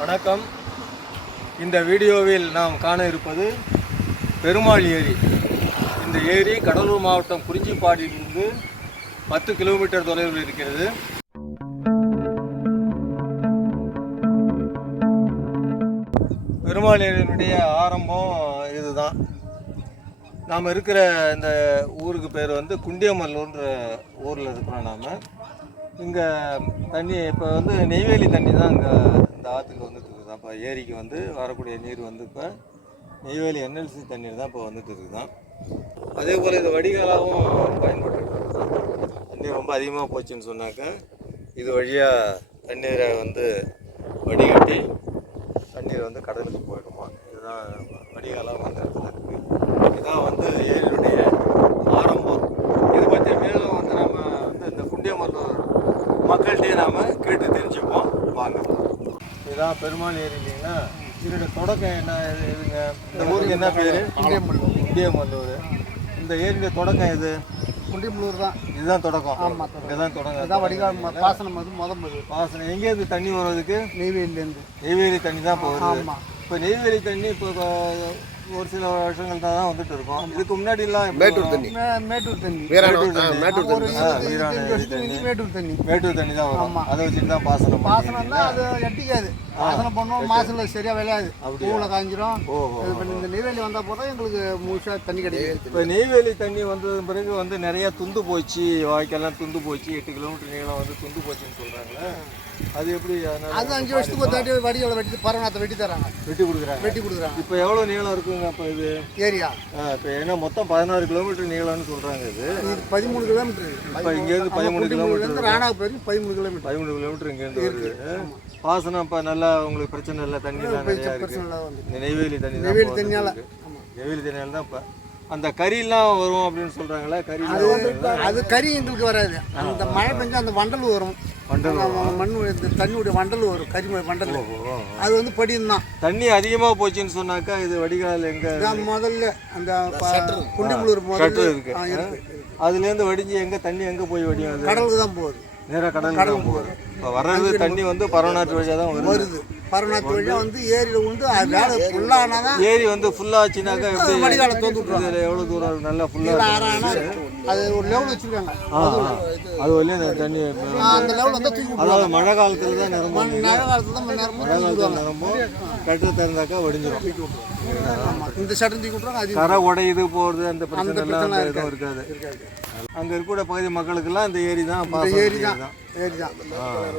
வணக்கம். இந்த வீடியோவில் நாம் காண இருப்பது பெருமாள் ஏரி. இந்த ஏரி கடலூர் மாவட்டம் குறிஞ்சிப்பாடியிலிருந்து பத்து கிலோமீட்டர் தொலைவில் இருக்கிறது. பெருமாள் ஏரியினுடைய ஆரம்பம் இதுதான். நாம் இருக்கிற இந்த ஊருக்கு பேர் வந்து குண்டியமல்லூர்ன்ற ஊரில் இருக்கிறோம் நாம். இங்கே தண்ணி இப்போ வந்து நெய்வேலி தண்ணி தான் இங்கே இந்த ஆற்றுக்கு வந்துட்டு இருக்குது இப்போ ஏரிக்கு வந்து வரக்கூடிய நீர் வந்து இப்போ நெய்வேலி என்எல்சி தண்ணீர் தான் இப்போ வந்துட்டு இருக்குதான் அதே போல் இது வடிகாலாகவும் பயன்பட்டு தண்ணி ரொம்ப அதிகமாக போச்சுன்னு சொன்னாக்கா இது வழியாக தண்ணீரை வந்து வடிகட்டி தண்ணீர் வந்து கடலுக்கு போயிடுமா? இதுதான் வடிகாலாக வந்து இடத்துல இருக்குது இதுதான் வந்து ஏரியுடைய ஆரம்பம். இது பற்றி மேலும் வந்து நம்ம வந்து இந்த குண்டியமல்லூர் மக்கள்கிட்டயே நாம் கேட்டு தெரிஞ்சுப்போம். வாங்க. இதுதான் பெருமாள் ஏரி இல்லைங்களா இதனுடைய தொடக்கம் என்ன இது இதுங்க இந்த ஊருக்கு என்ன பேர்? குண்டியமல்லூர். குண்டியமல்லூர் இந்த ஏரியுடைய தொடக்கம் இது குண்டியம்பலூர் தான். இதுதான் தொடக்கம். ஆமா, தொடக்கம். இங்கே தான் தொடங்க இதான் வடிகால் பாசனம் வந்து முத மது பாசனம். எங்கேருந்து தண்ணி வர்றதுக்கு நெய்வேலியிலேருந்து. நெய்வேலி தண்ணி தான் போகுது. இப்போ நெய்வேலி தண்ணி இப்போ ஒரு சில வருஷங்கள் தான் வந்துட்டு இருக்கோம். இதுக்கு முன்னாடி எல்லாம் மேட்டூர் தண்ணி. மேட்டூர் தண்ணி. மேட்டூர் தண்ணி. மேட்டூர் தண்ணி. மேட்டூர் தண்ணி. தான் வரும். அதை வச்சுட்டு தான் பாசனம் பாசனம் தான் அது எட்டிக்காது பாசனம் பண்ணுவோம் மாசத்துல சரியா விளையாது? பூவில் காஞ்சிரும். இந்த நெய்வேலி வந்தா போதும் எங்களுக்கு முழுசா தண்ணி கிடைக்குது. இப்போ நெய்வேலி தண்ணி வந்தது பிறகு வந்து நிறைய துண்டு போச்சு. வாய்க்கெல்லாம் துண்டு போச்சு. எட்டு கிலோமீட்டர் நீளம் வந்து துண்டு போச்சுன்னு சொல்கிறாங்களே அது எப்படி அது அஞ்சு வருஷத்துக்கு ஒரு தாட்டி வடிகளை வெட்டி பரவநாத்தை வெட்டி தராங்க. வெட்டி கொடுக்குறாங்க. வெட்டி கொடுக்குறாங்க. இப்போ எவ்வளோ நீளம் அப்போ இது? ஏரியா. இப்போ ஏன்னா மொத்தம் பதினாறு கிலோமீட்டர் நீளம்னு சொல்கிறாங்க இது. இது பதிமூணு கிலோமீட்டர். இப்போ இங்கேருந்து பதிமூணு கிலோமீட்டர் வரைக்கும் பதிமூணு கிலோமீட்டர். பதிமூணு கிலோமீட்டர் இங்கேருந்து வருது. பாசனம் இப்போ நல்லா உங்களுக்கு பிரச்சனை இல்லை தண்ணிலாம் நிறையா இருக்குது நெய்வேலி தண்ணி தான் நெய்வேலி தண்ணியால. நெய்வேலி தண்ணியால தான் இப்போ அந்த கறிலாம் வரும் அப்படின்னு சொல்கிறாங்களே கறி அது கறி எங்களுக்கு வராது. அந்த மழை பெஞ்சா அந்த வண்டல் வரும். மண் தண்ணியுடைய வண்டல் வரும் கறி வண்டல். அது வந்து படியும் தான் தண்ணி அதிகமாக போச்சுன்னு சொன்னாக்கா இது வடிகால் எங்கே முதல்ல அந்த குண்டிமுள்ளூர் முதல்ல இருக்கு. அதுலேருந்து வடிஞ்சு எங்கே தண்ணி எங்கே போய் வடியும்? அது கடலுக்கு தான் போகுது. நேராக கடலுக்கு தான் போகுது. இப்போ வர்றது தண்ணி வந்து பரவநாட்டு வழியாக தான் வருது. பரவநாத்து வழியா வந்து ஏரியில உண்டு அது வேலை ஃபுல்லானா தான் ஏரி வந்து ஃபுல்லாச்சுனாக்கா வடிகாலை தோந்து விட்டுருவாங்க. எவ்வளோ தூரம்? நல்லா ஃபுல்லாக ஆறானா அது ஒரு லெவல் வச்சிருக்காங்க. அது வழியாக அந்த தண்ணி ஆ, அந்த லெவல் வந்து தூக்கி விட்டுருவாங்க. அதாவது மழை காலத்தில் தான் நிரம்பும். மழை காலத்துல தான் மழை காலத்தில் நிரம்பும். கட்டு திறந்தாக்கா வடிஞ்சிடும் இந்த சட்டம் தூக்கி அது கரை உடையுது போகிறது அந்த பிரச்சனை எல்லாம் இருக்காது. அங்கே இருக்கக்கூடிய பகுதி மக்களுக்கெல்லாம் இந்த ஏரி தான் பாசன ஏரி தான் ஏரி தான்.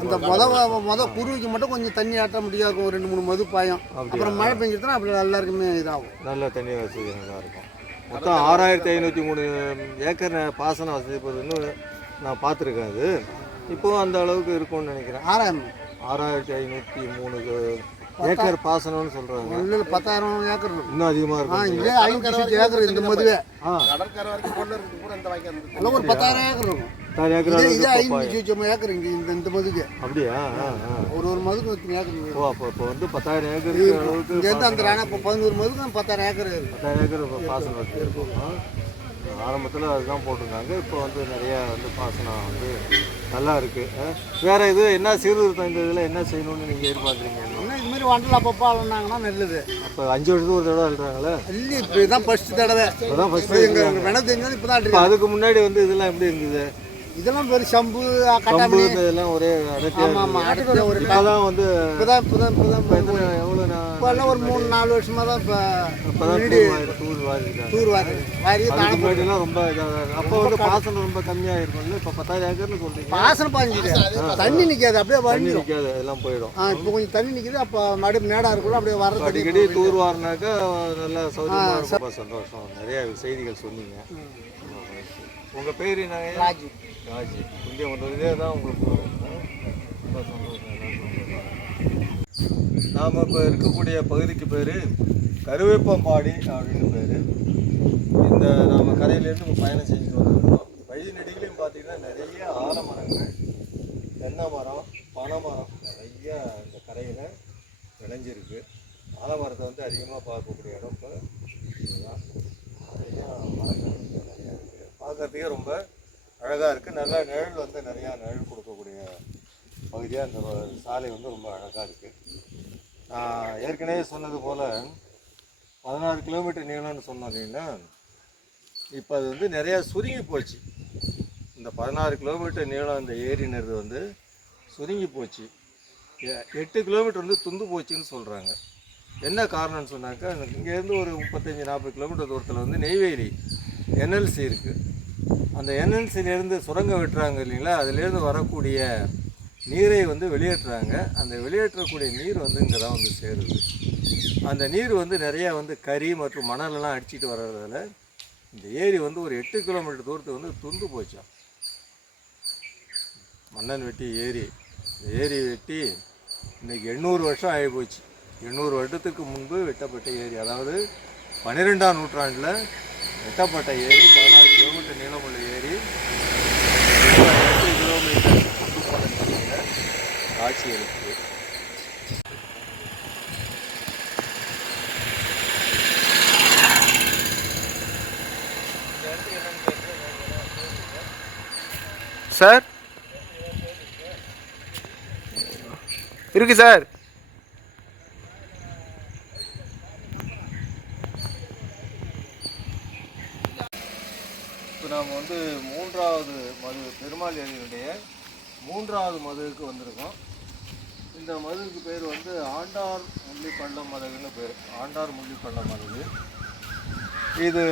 அந்த முத முத குருவிக்கு மட்டும் கொஞ்சம் தண்ணி ஆட்ட முடியாது இருக்கும் ஒரு ரெண்டு மூணு மது பாயம். அப்புறம் மழை பெஞ்சிருச்சுன்னா அப்படி எல்லாருக்குமே இதாகும். நல்ல தண்ணி வசதி நல்லா இருக்கும். மொத்தம் ஆறாயிரத்தி ஐநூற்றி மூணு ஏக்கர் பாசன வசதி போகுதுன்னு நான் பார்த்துருக்கேன் அது. இப்போவும் அந்த அளவுக்கு இருக்கும்னு நினைக்கிறேன். ஆறாயிரம். ஆறாயிரத்தி ஐநூற்றி மூணு ஏக்கர் பாசனம்னு சொல்கிறாங்க இல்லை பத்தாயிரம் ஏக்கர் இருக்கும். இன்னும் அதிகமாக ஆ இருக்கும் இங்கே ஐநூற்றி ஏக்கர் இந்த மதுவே. ஆ. எல்லாம் ஒரு பத்தாயிரம் ஏக்கர் இருக்கும். பத்தாயிரம் ஏக்கர் இதே அளவுக்கு இதே பப்பாயா. ஐநூற்றி ஏக்கர் இங்கே இந்த இந்த மதுக்கு அப்படியா? ஒரு ஒரு மதுக்கு எத்தனை ஏக்கர் இருக்கு? ஓ அப்போ இப்போ வந்து பத்தாயிரம் ஏக்கருக்கு அளவுக்கு இங்கேருந்து அந்த ராணா இப்போ பதினோரு மதுக்கு பத்தாயிரம் ஏக்கர் இருக்கு. பத்தாயிரம் ஏக்கர் பாசனம் இருக்கும். ஆரம்பத்தில் அதுதான் போட்டிருந்தாங்க. இப்போ வந்து நிறையா வந்து பாசனம் வந்து நல்லா இருக்கு. ஆ. வேற இது என்ன சீர்திருத்தம் இந்த இதில் என்ன செய்யணும்னு நீங்கள் எதிர்பார்க்குறீங்க? மாதிரி வண்டல் அப்பப்போ அலனாங்கன்னா நல்லது. அப்போ அஞ்சு வருஷத்துக்கு ஒரு தடவை அழுறாங்களே இல்லை இப்போ இதுதான் ஃபர்ஸ்ட் தடவை. இப்போதான் ஃபர்ஸ்ட் எங்கள் வினை தெரிஞ்சது இப்போ தான் அதுக்கு முன்னாடி வந்து இதெல்லாம் எப்படி இருந்தது? இதெல்லாம் பெரிய சம்பு கம்பு இதெல்லாம் ஒரே ஆமாம் ஆமாம் அடுத்த ஒரு இப்போதான் வந்து இப்போதான் இப்போதான் இப்போதான் எவ்வளோ நான் இப்போ எல்லாம் ஒரு மூணு நாலு வருஷமா தான் இப்போ இப்போதான் டூர் வாரி டூர் வாரி வாரி ரொம்ப இதாக அப்போ வந்து பாசனம் ரொம்ப கம்மியாக இருக்கும்ல இப்போ பத்தாயிரம் ஏக்கர்னு சொல்றீங்க. பாசனம் பாஞ்சிது. தண்ணி நிற்காது அப்படியே தண்ணி வழிஞ்சிடும் நிற்காது எல்லாம் போயிடும். ஆ இப்போ கொஞ்சம் தண்ணி நிற்கிது அப்போ மறுபடியும் மேடாக இருக்குள்ள அப்படியே வர்றது அடிக்கடி டூர் வாரினாக்கா நல்லா சௌகரியமாக இருக்கும். ரொம்ப சந்தோஷம். நிறைய செய்திகள் சொன்னீங்க. உங்கள் பேர் என்னங்க ராஜு. ராஜி. இங்கே வந்ததுலேயே தான் உங்களுக்கு ரொம்ப சந்தோஷம். நாம் இப்போ இருக்கக்கூடிய பகுதிக்கு பேர் கருவேப்பம்பாடி அப்படின்னு பேர். இந்த நாம் கரையிலேருந்து இப்போ பயணம் செஞ்சுட்டு வந்துருக்கோம் வழி நெடுகிலையும் பார்த்தீங்கன்னா நிறைய ஆலமரங்கள் தென்னை மரம் பனை மரம் நிறைய இந்த கரையில் விளைஞ்சிருக்கு. ஆலமரத்தை வந்து அதிகமாக பார்க்கக்கூடிய இடம் இப்போ இதுதான். நிறையா மரங்கள் நிறையா இருக்குது பார்க்கறதுக்கே ரொம்ப அழகாக இருக்குது நல்லா நிழல் வந்து நிறையா நிழல் கொடுக்கக்கூடிய பகுதியாக இந்த சாலை வந்து ரொம்ப அழகாக இருக்குது ஏற்கனவே சொன்னது போல் பதினாறு கிலோமீட்டர் நீளம்னு சொன்னோம் இல்லைங்களா இப்போ அது வந்து நிறையா சுருங்கி போச்சு. இந்த பதினாறு கிலோமீட்டர் நீளம் இந்த ஏரினது வந்து சுருங்கி போச்சு. எ- எட்டு கிலோமீட்டர் வந்து துந்து போச்சுன்னு சொல்கிறாங்க என்ன காரணம்னு சொன்னாக்கா இங்கேருந்து ஒரு முப்பத்தஞ்சு நாற்பது கிலோமீட்டர் தூரத்தில் வந்து நெய்வேலி என்எல்சி இருக்குது அந்த என்எல்சிலேருந்து சுரங்கம் வெட்டுறாங்க இல்லைங்களா? அதுலேருந்து வரக்கூடிய நீரை வந்து வெளியேற்றுறாங்க. அந்த வெளியேற்றக்கூடிய நீர் வந்து இங்கே தான் வந்து சேருது. அந்த நீர் வந்து நிறைய வந்து கறி மற்றும் மணலெல்லாம் அடிச்சிட்டு வர்றதால இந்த ஏரி வந்து ஒரு எட்டு கிலோமீட்டர் தூரத்துக்கு வந்து துண்டு போச்சாம் மன்னன் வெட்டி ஏரி. இந்த ஏரி வெட்டி இன்னைக்கு எண்ணூறு வருஷம் ஆகி போச்சு. எண்ணூறு வருடத்துக்கு முன்பு வெட்டப்பட்ட ஏரி. அதாவது பன்னிரெண்டாம் நூற்றாண்டில் வெட்டப்பட்ட ஏரி பதினாறு கிலோமீட்டர் நீளமுள்ள ஏரி இப்ப எட்டு கிலோமீட்டர் சுற்றுப்பாதை நிலையில் காட்சி இருக்குது சார்? இருக்கு சார். இப்போ நாம் வந்து மூன்றாவது மது பெருமாள் ஏரியினுடைய மூன்றாவது மதுவுக்கு வந்திருக்கோம். இந்த மதுவுக்கு பேர் வந்து ஆண்டார் முள்ளி பள்ளம் மதகுன்னு பேர். ஆண்டார் முள்ளி பள்ளம் மதகு இது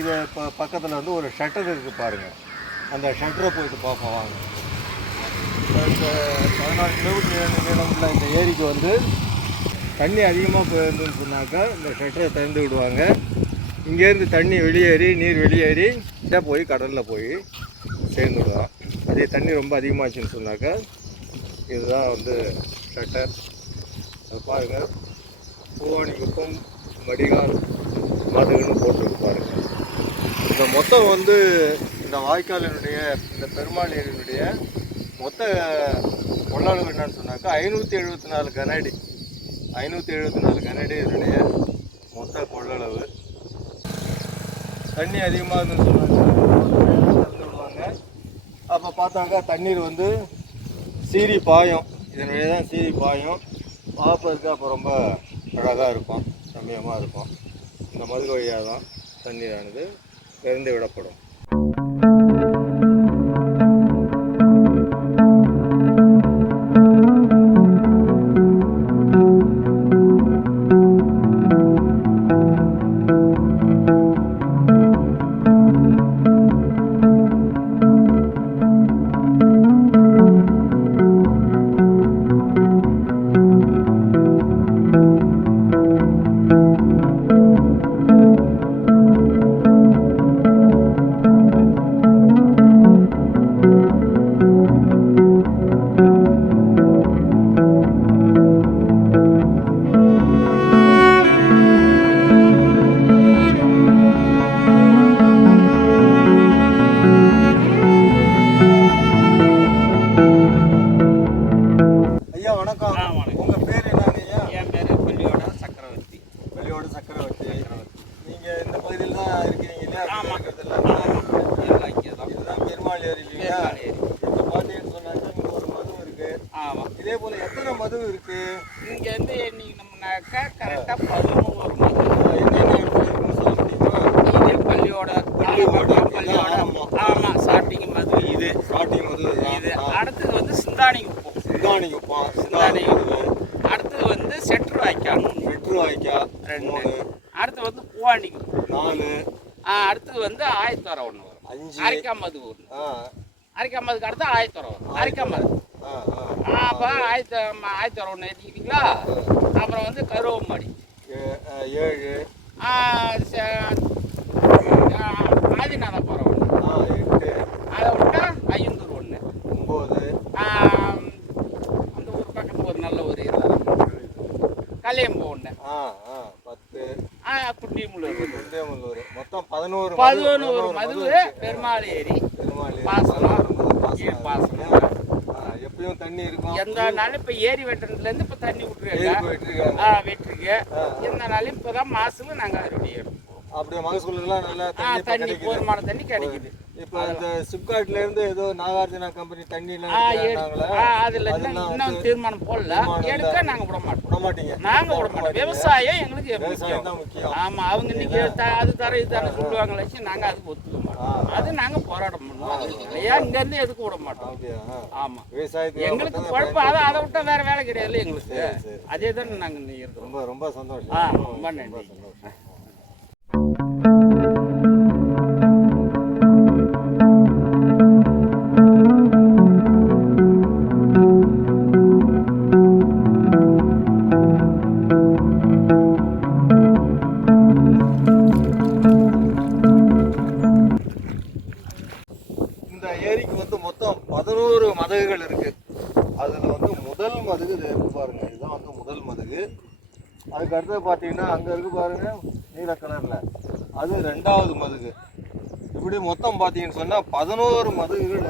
இது இப்போ பக்கத்தில் வந்து ஒரு ஷட்டர் இருக்குது பாருங்கள் அந்த ஷட்டரை போயிட்டு பார்ப்போம் வாங்க. இந்த பதினாறு கிலோமீட்டர் நீளம் உள்ள இந்த ஏரிக்கு வந்து தண்ணி அதிகமாக போயிருந்துன்னு சொன்னாக்கா இந்த ஷட்டரை திறந்து விடுவாங்க. இங்கேருந்து தண்ணி வெளியேறி நீர் வெளியேறி இதாக போய் கடலில் போய் சேர்ந்து விடுவோம் அதே தண்ணி ரொம்ப அதிகமாச்சுன்னு சொன்னாக்கா இதுதான் வந்து ஷட்டர். அது பாருங்கள் பூவாணிக்குப்பம் வடிகால் மதுன்னு போட்டு பாருங்க இந்த மொத்தம் வந்து இந்த வாய்க்காலினுடைய இந்த பெருமாள் ஏரியினுடைய மொத்த கொள்ளளவு என்னன்னு சொன்னாக்கா ஐநூற்றி எழுபத்தி நாலு கனடி ஐநூற்றி எழுபத்தி நாலு கனஅடி இதனுடைய மொத்த கொள்ளளவு தண்ணி அதிகமாக இருந்துன்னு சொன்னாங்க அப்போ பார்த்தாக்கா தண்ணீர் வந்து சீரி பாயும். இதன் வழியாக தான் சீரி பாயும். பார்ப்பதற்கு அப்போ ரொம்ப அழகாக இருக்கும். ரம்மியமாக இருக்கும். இந்த மது வழியாக தான் தண்ணீரானது திறந்து விடப்படும். இதே போல எத்தனை மது இருக்கு? இங்கேருந்து எண்ணிக்கணும்னாக்கா கரெக்டாக பதினோரு என்னென்ன இருக்குன்னு சொல்ல முடியுமா? இது பள்ளியோட பள்ளியோட, பள்ளியோட. ஆமா. ஆமாம் ஸ்டார்டிங் மது. இது ஸ்டார்டிங் மது இது. அடுத்தது வந்து சிந்தாணி குப்பம் சிந்தாணி குப்பம் குப்பம் அடுத்தது வந்து செட்ரு வாய்க்கால் வெற்று வாய்க்கா. ரெண்டு. அடுத்து வந்து பூவாணி. குப்பம் நாலு அடுத்தது வந்து ஆயத்தோரை ஒன்று வரும். அஞ்சு. அரைக்காமது ஒன்று அரைக்காமதுக்கு அடுத்து ஆயத்தோரை வரும். அரைக்காமது. அப்போ ஆயத்த ஆயத்தோரை ஒன்று ஏற்றிக்கிட்டீங்களா அப்புறம் வந்து கருவம்பாடி ஏ- அஹ் ஏழு. ஆ, ச- ஆ, ஆதிநாதபுரம் ஒன்று அதை விட்டா ஐயந்தூர் ஒன்று ஒம்பது. அந்த ஊர் பக்கத்து ஒரு நல்ல ஒரு இது. கல்யாம்பு ஒன்று பத்து. குண்டிமுள்ளூர் ஒன்று குண்டேமுல்லூர் மொத்தம் பதினோரு பதினோரு மதுவு பெருமாள் ஏரி. பெருமாள். பாசனம், பாசனம். எப்பயும் தண்ணி இருக்கும். எந்த நாளும் இப்போ ஏரி வெட்டுறதுலேருந்து இப்போ தண்ணி வெட்டுருக்கு? எந்த நாளும் இப்போ தான் மாதத்துல நாங்கள் அறுவடை அப்படியே மகசூல் எல்லாம் நல்லா தண்ணி தண்ணி போதுமான தண்ணி கிடைக்குது. இப்போ இந்த சிப்காட்ல இருந்து ஏதோ நாகார்ஜுனா கம்பெனி ஆ, அதுல இன்னும் தீர்மானம் போடல. எடுக்க நாங்க விட மாட்டோம். விட மாட்டீங்க. நாங்க விட மாட்டோம். விவசாயம் எங்களுக்கு விவசாயம் முக்கியம்? தான் முக்கியம். ஆமா அவங்க இன்னைக்கு அது தர இது தர சொல்லுவாங்களே நாங்க அதுக்கு ஒத்துக்க மாட்டோம். அது நாங்க போராட்டம் பண்ணுவோம். இல்லையா? இங்க இருந்து எதுக்கு விட மாட்டோம்? ஆமா. விவசாயத்துக்கு எங்களுக்கு குழப்பம். அதை அதை விட்டா வேற வேலை கிடையாது எங்களுக்கு. அதே தான் நாங்க இருக்கிறோம். ரொம்ப ரொம்ப சந்தோஷம். ரொம்ப நன்றி. ஏரிக்கு வந்து மொத்தம் பதினோரு மதகுகள் இருக்கு. அதில் வந்து முதல் மதகு இது பாருங்க. இதுதான் வந்து முதல் மதகு. அதுக்கு அடுத்தது பார்த்தீங்கன்னா அங்கே இருக்கு பாருங்க. நீல கலரில். அது ரெண்டாவது மதுகு. இப்படி மொத்தம் பார்த்தீங்கன்னு சொன்னால் பதினோரு மதுகுகள்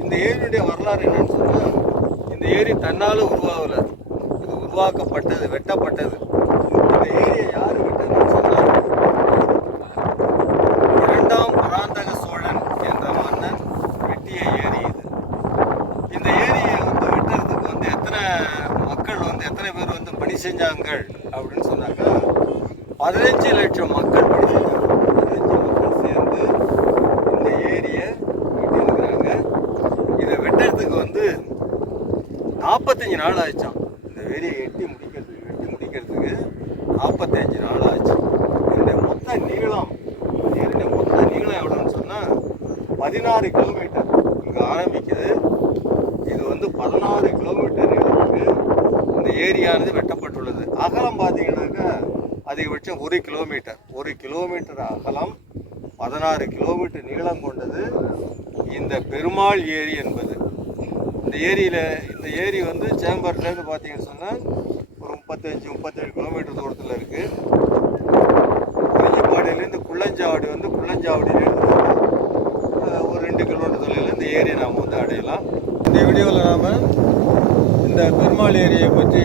இந்த ஏரியுடைய வரலாறு என்னன்னு சொன்னால் இந்த ஏரி தன்னால் உருவாகல. இது உருவாக்கப்பட்டது வெட்டப்பட்டது. இந்த ஏரியை யார் வெட்டதுன்னு சொன்னால் இரண்டாம் பராந்தக சோழன் என்ற மன்னன் வெட்டிய ஏரி இது. இந்த ஏரியை வந்து வெட்டுறதுக்கு வந்து எத்தனை மக்கள் வந்து எத்தனை பேர் வந்து பணி செஞ்சாங்கள் பதினஞ்சு லட்சம் மக்கள் பதினஞ்சு மக்கள் சேர்ந்து இந்த ஏரியை வெட்டியிருக்கிறாங்க இதை வெட்டுறதுக்கு வந்து நாற்பத்தஞ்சு நாள் ஆயிடுச்சான் இந்த ஏரியை எட்டி முடிக்கிறதுக்கு வெட்டி முடிக்கிறதுக்கு நாற்பத்தஞ்சு நாள் ஆச்சு இந்த மொத்த நீளம் ஏரியுடைய மொத்த நீளம் எவ்வளோன்னு சொன்னால் பதினாறு கிலோமீட்டர். இங்கே ஆரம்பிக்குது. இது வந்து பதினாறு கிலோமீட்டர் நீளத்துக்கு இந்த ஏரியானது வெட்டப்பட்டுள்ளது. அகலம் பார்த்தீங்கன்னாக்கா அதிகபட்சம் ஒரு கிலோமீட்டர். ஒரு கிலோமீட்டர் அகலம் பதினாறு கிலோமீட்டர் நீளம் கொண்டது இந்த பெருமாள் ஏரி என்பது. இந்த ஏரியில் இந்த ஏரி வந்து சேம்பர்லேருந்து பார்த்தீங்கன்னு சொன்னால் ஒரு முப்பத்தஞ்சு முப்பத்தேழு கிலோமீட்டர் தூரத்தில் இருக்குது குறிஞ்சிப்பாடியிலேருந்து குள்ளஞ்சாவடி வந்து குள்ளஞ்சாவடியிலேருந்து ஒரு ரெண்டு கிலோமீட்டர் தொலைவில் இந்த ஏரியை நாம் வந்து அடையலாம். இந்த வீடியோவில் நாம் இந்த பெருமாள் ஏரியை பற்றி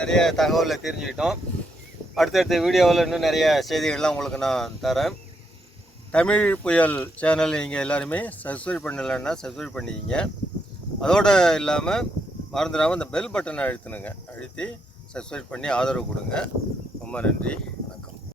நிறைய தகவலை தெரிஞ்சுக்கிட்டோம். அடுத்தடுத்த வீடியோவில் இன்னும் நிறைய செய்திகள்லாம் உங்களுக்கு நான் தரேன். தமிழ் புயல் சேனல் நீங்கள் எல்லாருமே சப்ஸ்கிரைப் பண்ணலைன்னா சப்ஸ்கிரைப் பண்ணிக்கிங்க. அதோடு இல்லாமல் மறந்துடாமல் இந்த பெல் பட்டனை அழுத்தணுங்க அழுத்தி சப்ஸ்கிரைப் பண்ணி ஆதரவு கொடுங்க. ரொம்ப நன்றி.